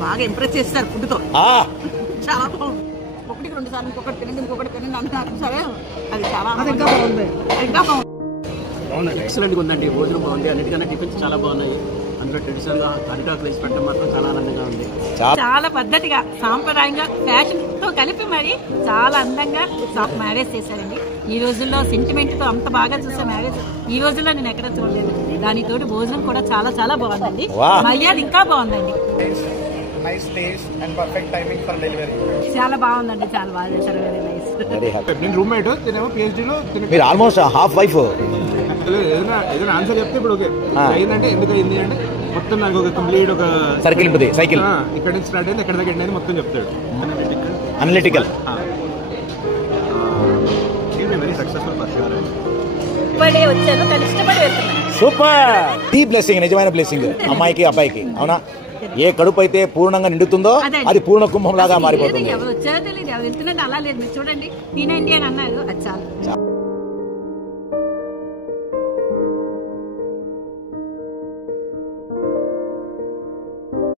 బాగా ఇంప్రెస్ చేస్తారు ఫుడ్ తో. చాలా బాగుంది. ఒకటికి 2 సార్లు ఇంకొకటి తినండి అంటున్నారు సరే. అది చాలా ఇంకా బాగుంది. ఎక్సలెంట్ గా ఉందండి. భోజనం బాగుంది. అన్నిటికన్నా టిఫిన్స్ చాలా బాగున్నాయి. అందులో ట్రెడిషనల్ గా అరిటాకు వేసి పెట్టడం మాత్రం చాలా ఆనందంగా ఉంది. చాలా పద్ధతిగా సాంప్రదాయంగా ఫ్యాషన్ తో కలిపి మరి చాలా అందంగా మ్యారేజ్ చేశారండి. ఈ రోజుల్లో సెంటిమెంట్ తో అంత బాగా చూసే మ్యారేజ్ ఈ రోజుల్లో నేను ఎక్కడ చూడలేదు. దానితోటి భోజనం కూడా చాలా చాలా బాగుందండి. మర్యాద ఇంకా బాగుందండి. చాలా బాగుందండి. చాలా బాగా చేశారు. Very nice. నేను రూమ్మేట్ తినేమో PhD లో మీరు ఆల్మోస్ట్ హాఫ్ వైఫ్. ఏదైనా ఆన్సర్ చెప్తే ఇప్పుడు ఓకే అయిందంటే ఎందుకు అయింది అంటే మొత్తం నాకు ఒక కంప్లీట్ ఒక సర్కిల్ ఉంటుంది. సైకిల్ ఇక్కడ నుంచి స్టార్ట్ అయింది ఎక్కడ దగ్గర ఎండ్ అయింది మొత్తం చెప్తాడు. అనలిటికల్. Very successful person. వచ్చాను కానీ ఇష్టపడి వెళ్తున్నాను. సూపర్. ఈ బ్లెస్సింగ్ నిజమైన బ్లెస్సింగ్ అమ్మాయికి అబ్బాయికి. అవునా? ఏ కడుపు అయితే పూర్ణంగా నిండుతుందో అది పూర్ణ కుంభం లాగా మారిపోతుంది. ఎవరు వచ్చారో తెలియదు. ఎవరు వెళ్తున్నది అలా లేదు. మీరు చూడండి తినండి అని అన్నారు. అది చాలా